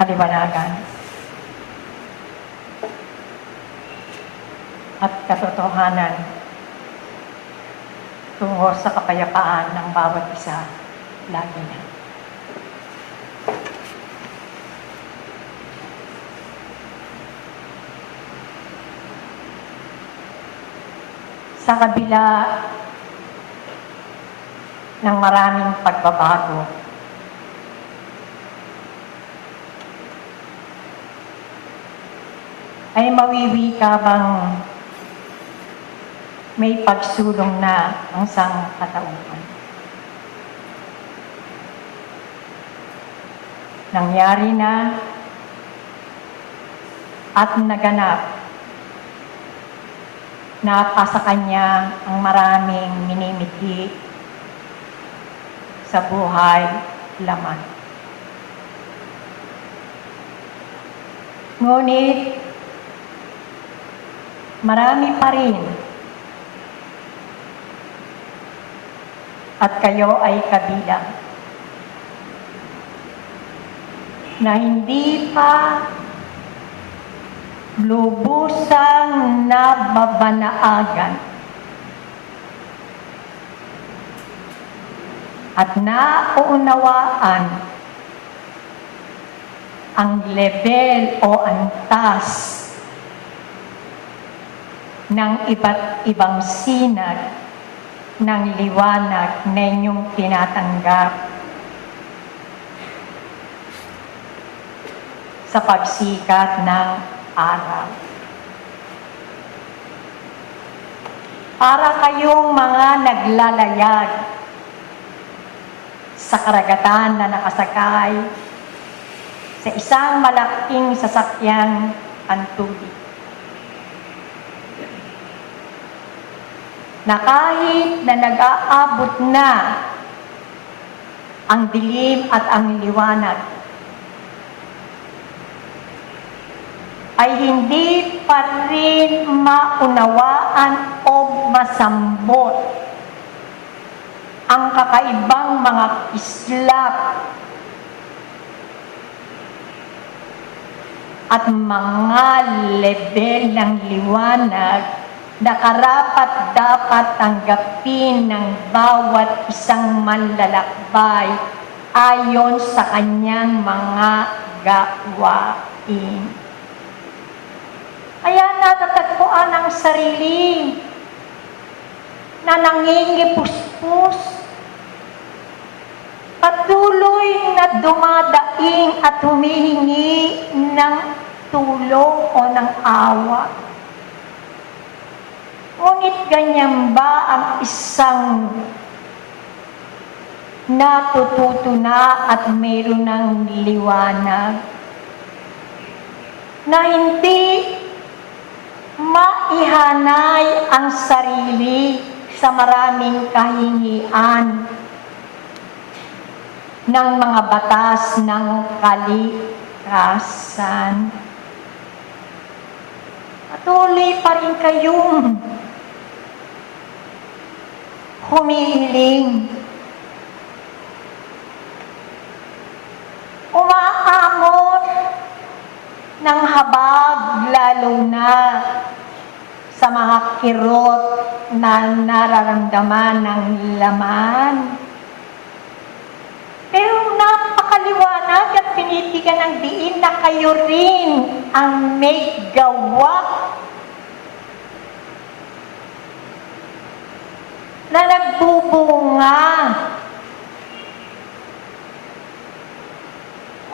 kaliwanagan at katotohanan tungo sa kapayapaan ng bawat isa lagi na. Sa kabila ng maraming pagbabago, ay mawiwi ka bang may pagsulong na ang sangkatauhan? Nangyari na at naganap na sa kanya ang maraming minimithi sa buhay laman. Ngunit, marami pa rin at kayo ay kabilang na hindi pa lubusang nababanaagan at nauunawaan ang level o antas ng iba't ibang sinag ng liwanag na inyong tinatanggap sa pagsikat ng araw. Para kayong mga naglalayag sa karagatan na nakasakay sa isang malaking sasakyang pantubig, na kahit na nag-aabot na ang dilim at ang liwanag, ay hindi pa rin maunawaan o masambot ang kakaibang mga kislap at mga level ng liwanag na karapat-dapat tanggapin ng bawat isang manlalakbay ayon sa kanyang mga gawain. Kaya natatagpuan ang sarili na nangingipuspos, patuloy na dumadaing at humihingi ng tulong o ng awa. Ngunit ganyan ba ang isang natututo na at mayroon ng liwanag na hindi maihanay ang sarili sa maraming kahingian ng mga batas ng kalikasan? Patuloy pa rin kayong humihiling, umaamot ng habag, lalo na sa mga kirot na nararamdaman ng laman. Pero napakaliwanag at pinitigan ng diin na kayo rin ang may gawa na nagbubunga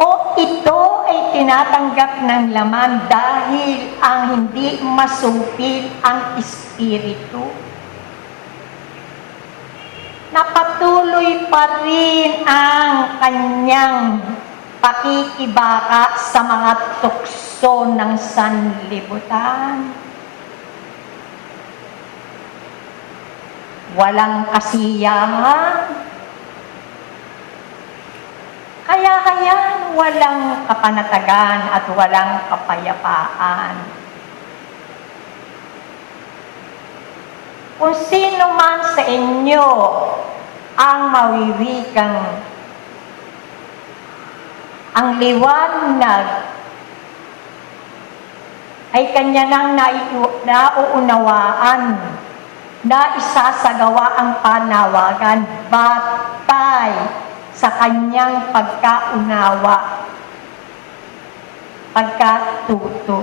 o ito ay tinatanggap ng laman dahil ang hindi masupil ang espiritu. Napatuloy pa rin ang kanyang pakikibaka sa mga tukso ng sanlibutan. Walang kasiyahan, kaya walang kapanatagan at walang kapayapaan. Kung sino man sa inyo ang mawiwikang Ang liwanag ay kanya nang nauunawaan na isasagawa ang panawagan batay sa kanyang pagkaunawa, pagkatuto.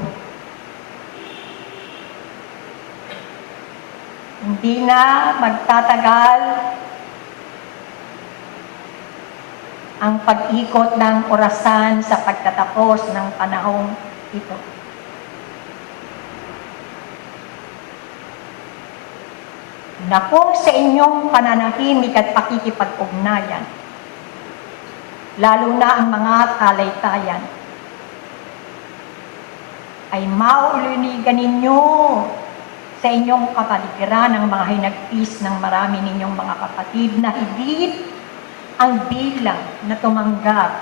Hindi na magtatagal ang pag-ikot ng orasan sa pagtatapos ng panahong ito. Na kung sa inyong pananahimik at pakikipag-ugnayan, lalo na ang mga kalaytayan, ay maulunigan ninyo sa inyong kapaligiran ang mga hinagpis ng marami ninyong mga kapatid na higit ang bilang na tumanggap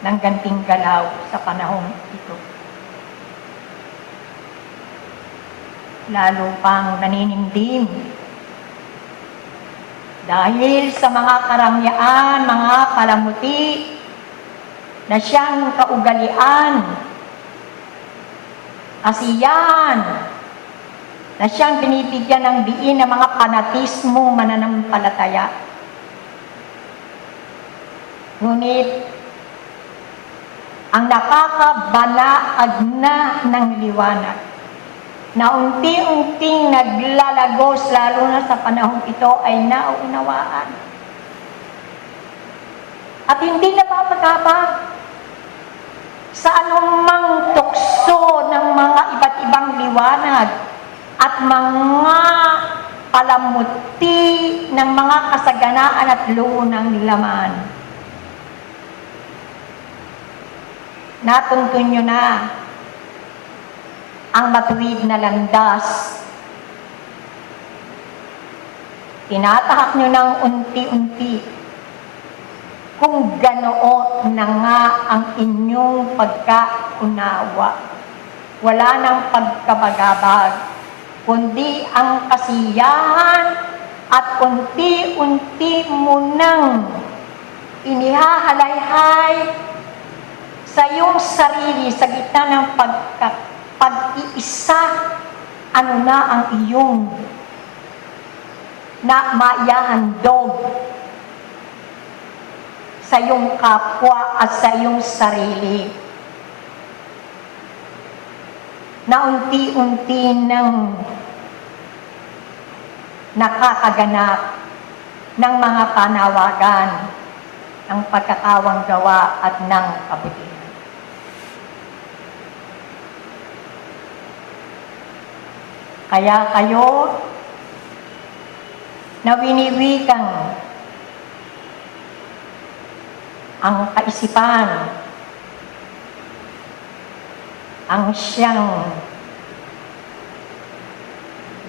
ng ganting galaw sa panahong ito. Lalo pang naninimdim dahil sa mga karamyaan, mga palamuti na siyang kaugalian, kasiyahan na siyang binibigyan ng diin ng mga fanatismo mananampalataya. Ngunit ang nakakabanaag na ng liwanag na unti-unting naglalagos lalo na sa panahong ito ay nauunawaan. At hindi napapagabag sa anumang tukso ng mga iba't ibang liwanag at mga palamuti ng mga kasaganaan at lunang laman. Natuntun nyo na ang matuwid na landas. Tinatahak nyo ng unti-unti kung ganoon na nga ang inyong pagkaunawa. Wala nang pagkabagabag, kundi ang kasiyahan at unti-unti mo nang inihahalayhay sa iyong sarili sa gitna ng pag-iisa, ano na ang iyong na maihahandog sa iyong kapwa at sa iyong sarili. Na unti-unti nang nakakaganap ng mga panawagan ng pagkakawang gawa at ng kabutihan. Kaya kayo na winiwikang ang kaisipan ang siyang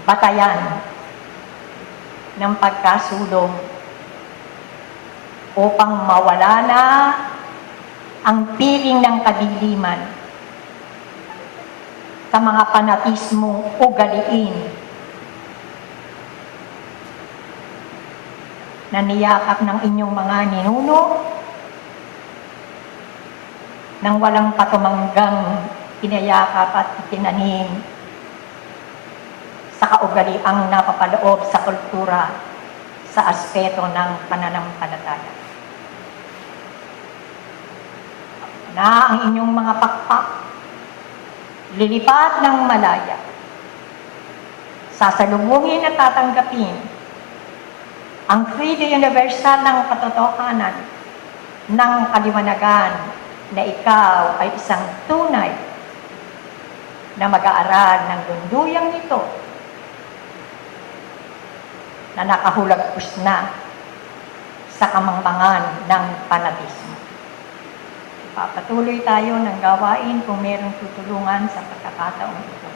batayan ng pagkasulong upang mawala na ang piling ng kadiliman sa mga fanatismo ugaliin na niyakap ng inyong mga ninuno nang walang patumanggang pinayakap at itinanim sa kaugaliang napapaloob sa kultura sa aspeto ng pananampalataya. Na ang inyong mga pakpak lilipat ng malaya, sasalubungin at tatanggapin ang credo universal ng katotohanan ng kaliwanagan na ikaw ay isang tunay na mag-aaral ng dunduyang ito na nakahulagpos na sa kamangmangan ng fanatismo. Papatuloy tayo ng gawain kung mayroong tutulungan sa pagkakataong ito.